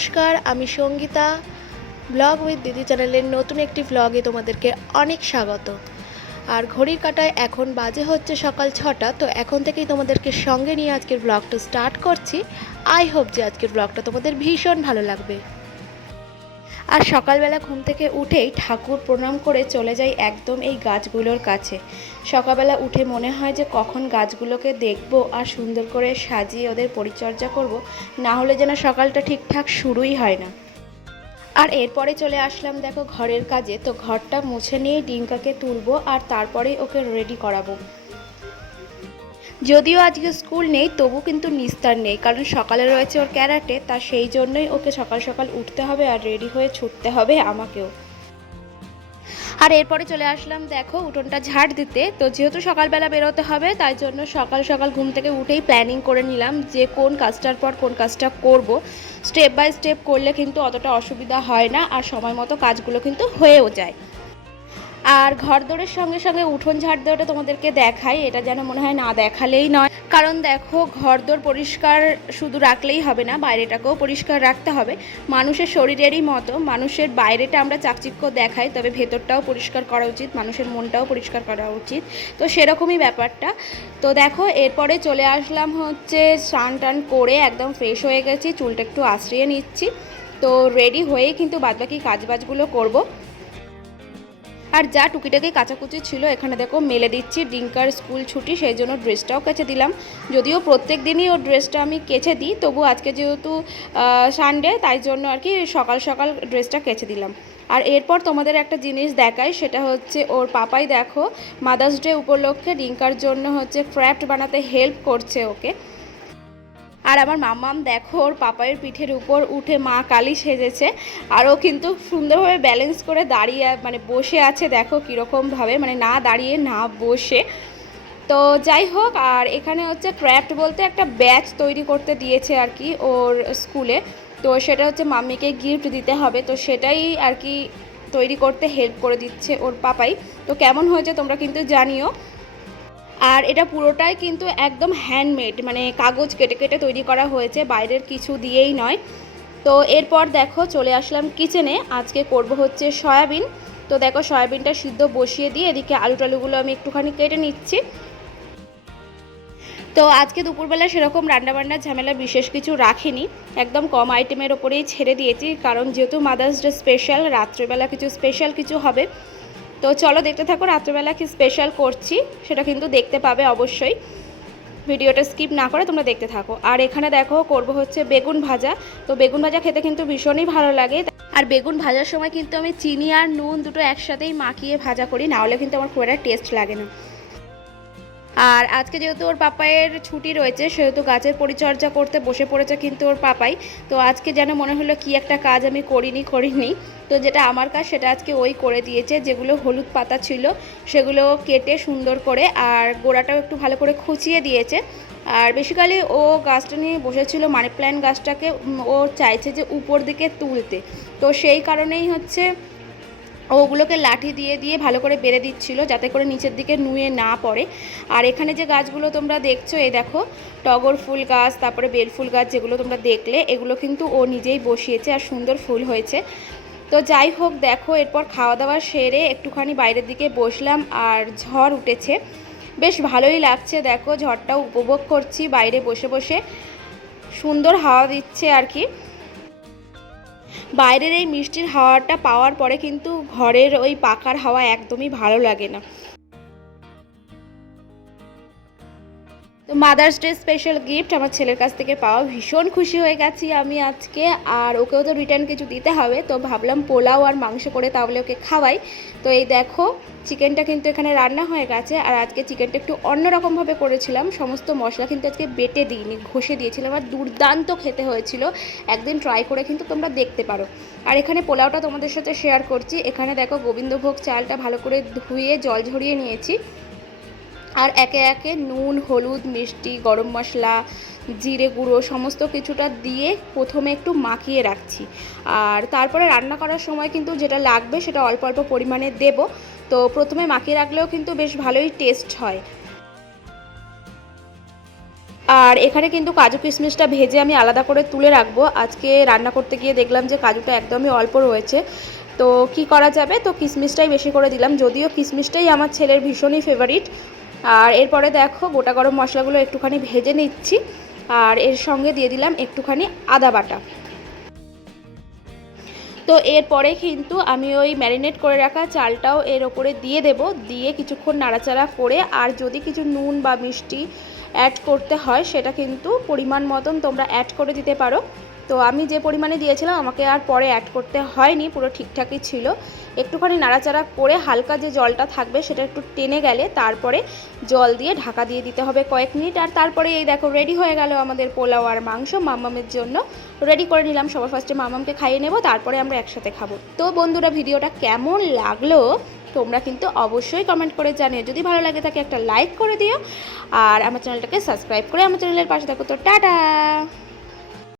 নমস্কার, আমি Sangeeta. Blog with দিদি চ্যানেলের নতুন একটি ব্লগে তোমাদেরকে অনেক স্বাগত। আর ঘড়ির কাঁটায় এখন বাজে হচ্ছে সকাল 6টা। তো এখন থেকেই তোমাদেরকে সঙ্গে নিয়ে আজকের ব্লগটা স্টার্ট করছি। আই হোপ যে আজকের ব্লগটা তোমাদের ভীষণ ভালো লাগবে। আর সকালবেলা ঘুম থেকে উঠেই ঠাকুর প্রণাম করে চলে যাই একদম এই গাছগুলোর কাছে। সকালবেলা উঠে মনে হয় যে কখন গাছগুলোকে দেখব আর সুন্দর করে সাজিয়ে ওদের পরিচর্যা করব, না হলে যেন সকালটা ঠিকঠাক শুরুই হয় না। আর এরপরে চলে আসলাম দেখো ঘরের কাজে। তো ঘরটা মুছে নিয়ে ডিঙ্কাকে তুলবো আর তারপরেই ওকে রেডি করাবো। যদিও আজকে স্কুল নেই, তবু কিন্তু নিস্তার নেই, কারণ সকালে রয়েছে ওর ক্যারাটে। তা সেই জন্যই ওকে সকাল সকাল উঠতে হবে আর রেডি হয়ে ছুটতে হবে আমাকেও। আর এরপরে চলে আসলাম দেখো উঠোনটা ঝাড় দিতে। তো যেহেতু সকালবেলা বেরোতে হবে, তাই জন্য সকাল সকাল ঘুম থেকে উঠেই প্ল্যানিং করে নিলাম যে কোন কাজটার পর কোন কাজটা করব। স্টেপ বাই স্টেপ করলে কিন্তু অতটা অসুবিধা হয় না, আর সময় মতো কাজগুলো কিন্তু হয়েও যায়। আর ঘরদোরের সঙ্গে সঙ্গে উঠোন ঝাড় দেওয়াটা তোমাদেরকে দেখাই, এটা যেন মনে হয় না দেখালেই নয়। কারণ দেখো ঘরদোর পরিষ্কার শুধু রাখলেই হবে না, বাইরেটাকেও পরিষ্কার রাখতে হবে। মানুষের শরীরেরই মতো মানুষের বাইরেটা আমরা চাকচিক্য দেখাই, তবে ভেতরটাও পরিষ্কার করা উচিত, মানুষের মনটাও পরিষ্কার করা উচিত। তো সেরকমই ব্যাপারটা। তো দেখো এরপরে চলে আসলাম হচ্ছে স্নান টান করে একদম ফ্রেশ হয়ে গেছি, চুলটা একটু আঁচড়িয়ে নিচ্ছি। তো রেডি হয়েই কিন্তু বাদবাকি কাজবাজগুলো করব। আর যা টুকিটাকি কাচাকুচি ছিল এখানে দেখো মেলে দিচ্ছি। ডিঙ্কার স্কুল ছুটি, সেই জন্য ড্রেসটাও কেচে দিলাম। যদিও প্রত্যেক দিনই ওর ড্রেসটা আমি কেচে দিই, তবু আজকে যেহেতু সানডে, তাই জন্য আর কি সকাল সকাল ড্রেসটা কেচে দিলাম। আর এরপর তোমাদের একটা জিনিস দেখাই, সেটা হচ্ছে ওর পাপাই দেখো মাদার্স ডে উপলক্ষে ডিঙ্কার জন্য হচ্ছে ক্র্যাফট বানাতে হেল্প করছে ওকে। আর আমার মাম্মাম দেখো ওর পাপায়ের পিঠের উপর উঠে মা কালী সেজেছে। আর ও কিন্তু সুন্দরভাবে ব্যালেন্স করে দাঁড়িয়ে মানে বসে আছে, দেখো কীরকমভাবে, মানে না দাঁড়িয়ে না বসে। তো যাই হোক, আর এখানে হচ্ছে ক্র্যাফট বলতে একটা ব্যাচ তৈরি করতে দিয়েছে আর কি ওর স্কুলে। তো সেটা হচ্ছে মাম্মিকে গিফট দিতে হবে, তো সেটাই আর কি তৈরি করতে হেল্প করে দিচ্ছে ওর পাপাই। তো কেমন হয়েছে তোমরা কিন্তু জানিও। আর এটা পুরোটাই কিন্তু একদম হ্যান্ডমেড, মানে কাগজ কেটে কেটে তৈরি করা হয়েছে, বাইরের কিছু দিয়েই নয়। তো এরপর দেখো চলে আসলাম কিচেনে। আজকে করব হচ্ছে সয়াবিন। তো দেখো সয়াবিনটা সিদ্ধ বসিয়ে দিয়ে এদিকে আলু টালুগুলো আমি একটুখানি কেটে নিচ্ছি। তো আজকে দুপুরবেলা সেরকম রান্নাবান্নার ঝামেলা বিশেষ কিছু রাখিনি, একদম কম আইটেমের ওপরেই ছেড়ে দিয়েছি, কারণ যেহেতু মাদার্স ডে স্পেশাল, রাত্রেবেলা কিছু স্পেশাল কিছু হবে। তো চলো দেখতে থাকো রাত্রেবেলা কি স্পেশাল করছি সেটা কিন্তু দেখতে পাবে অবশ্যই। ভিডিওটা স্কিপ না করে তোমরা দেখতে থাকো। আর এখানে দেখো করব হচ্ছে বেগুন ভাজা। তো বেগুন ভাজা খেতে কিন্তু ভীষণই ভালো লাগে। আর বেগুন ভাজার সময় কিন্তু আমি চিনি আর নুন দুটো একসাথেই মাখিয়ে ভাজা করি, নাহলে কিন্তু আমার খুব একটা টেস্ট লাগে না। আর আজকে যেহেতু ওর পাপায়ের ছুটি রয়েছে, সেহেতু গাছের পরিচর্যা করতে বসে পড়েছে কিন্তু ওর পাপাই। তো আজকে যেন মনে হলো কি একটা কাজ আমি করিনি। তো যেটা আমার কাজ সেটা আজকে ওই করে দিয়েছে। যেগুলো হলুদ পাতা ছিল সেগুলো কেটে সুন্দর করে, আর গোড়াটাও একটু ভালো করে খুঁচিয়ে দিয়েছে। আর বেসিক্যালি ও গাছটা নিয়ে বসেছিল, মানি প্ল্যান্ট গাছটাকে ও চাইছে যে উপর দিকে তুলতে। তো সেই কারণেই হচ্ছে ওগুলোকে লাঠি দিয়ে দিয়ে ভালো করে বেঁধে দিচ্ছিল, যাতে করে নিচের দিকে নুয়ে না পড়ে। আর এখানে যে গাছগুলো তোমরা দেখছো, এই দেখো টগর ফুল গাছ, তারপরে বেল ফুল গাছ, যেগুলো তোমরা দেখলে এগুলো কিন্তু ও নিজেই বসিয়েছে আর সুন্দর ফুল হয়েছে। তো যাই হোক দেখো এরপর খাওয়া দাওয়া সেরে একটুখানি বাইরের দিকে বসলাম, আর ঝড় উঠেছে, বেশ ভালোই লাগছে। দেখো ঝড়টাও উপভোগ করছি বাইরে বসে বসে, সুন্দর হাওয়া দিচ্ছে আর কি। বাইরের এই মিষ্টির হাওয়াটা পাওয়ার পরে কিন্তু ঘরের ওই পাখার হাওয়া একদমই ভালো লাগে না। তো মাদার্স ডে স্পেশাল গিফট আমার ছেলের কাছ থেকে পাওয়া, ভীষণ খুশি হয়ে গেছি আমি আজকে। আর ওকেও তো রিটার্ন কিছু দিতে হবে, তো ভাবলাম পোলাও আর মাংস করে তাহলে ওকে খাওয়াই। তো এই দেখো চিকেনটা কিন্তু এখানে রান্না হয়ে গেছে। আর আজকে চিকেনটা একটু অন্যরকমভাবে করেছিলাম, সমস্ত মশলা কিন্তু আজকে বেটে দিইনি, ঘষে দিয়েছিলাম, আর দুর্দান্ত খেতে হয়েছিল। একদিন ট্রাই করে কিন্তু তোমরা দেখতে পারো। আর এখানে পোলাওটা তোমাদের সাথে শেয়ার করছি। এখানে দেখো গোবিন্দভোগ চালটা ভালো করে ধুয়ে জল ঝরিয়ে নিয়েছি, আর একে একে নুন, হলুদ, মিষ্টি, গরম মশলা, জিরে গুঁড়ো সমস্ত কিছুটা দিয়ে প্রথমে একটু মাখিয়ে রাখছি। আর তারপরে রান্না করার সময় কিন্তু যেটা লাগবে সেটা অল্প অল্প পরিমাণে দেব। তো প্রথমে মাখিয়ে রাখলেও কিন্তু বেশ ভালোই টেস্ট হয়। আর এখানে কিন্তু কাজু কিশমিশটা ভেজে আমি আলাদা করে তুলে রাখবো। আজকে রান্না করতে গিয়ে দেখলাম যে কাজুটা একদমই অল্প রয়েছে, তো কি করা যাবে, তো কিশমিশটাই বেশি করে দিলাম, যদিও কিশমিশটাই আমার ছেলের ভীষণই ফেভারিট। আর এরপরে দেখো গোটা গরম মশলাগুলো একটুখানি ভেজে নিচ্ছি, আর এর সঙ্গে দিয়ে দিলাম একটুখানি আদা বাটা। তো এরপরে কিন্তু আমি ওই ম্যারিনেট করে রাখা চালটাও এর ওপরে দিয়ে দেব, দিয়ে কিছুক্ষণ নাড়াচাড়া করে, আর যদি কিছু নুন বা মিষ্টি অ্যাড করতে হয় সেটা কিন্তু পরিমাণ মতন তোমরা অ্যাড করে দিতে পারো। তো আমি যে পরিমাণে দিয়েছিলাম আমাকে আর পরে অ্যাড করতে হয়নি, পুরো ঠিকঠাকই ছিল। একটুখানি নাড়াচাড়া করে হালকা যে জলটা থাকবে সেটা একটু টেনে গেলে তারপরে জল দিয়ে ঢাকা দিয়ে দিতে হবে কয়েক মিনিট। আর তারপরে এই দেখো রেডি হয়ে গেল আমাদের পোলাও আর মাংস। মাম্মামের জন্য রেডি করে নিলাম, সবার ফার্স্টে মাম্মামকে খাইয়ে নেব, তারপরে আমরা একসাথে খাবো। তো বন্ধুরা ভিডিওটা কেমন লাগলো তোমরা কিন্তু অবশ্যই কমেন্ট করে জানিও, যদি ভালো লাগে থাকে একটা লাইক করে দিও, আর আমার চ্যানেলটাকে সাবস্ক্রাইব করে আমার চ্যানেলের পাশে থাকো। তো টাটা।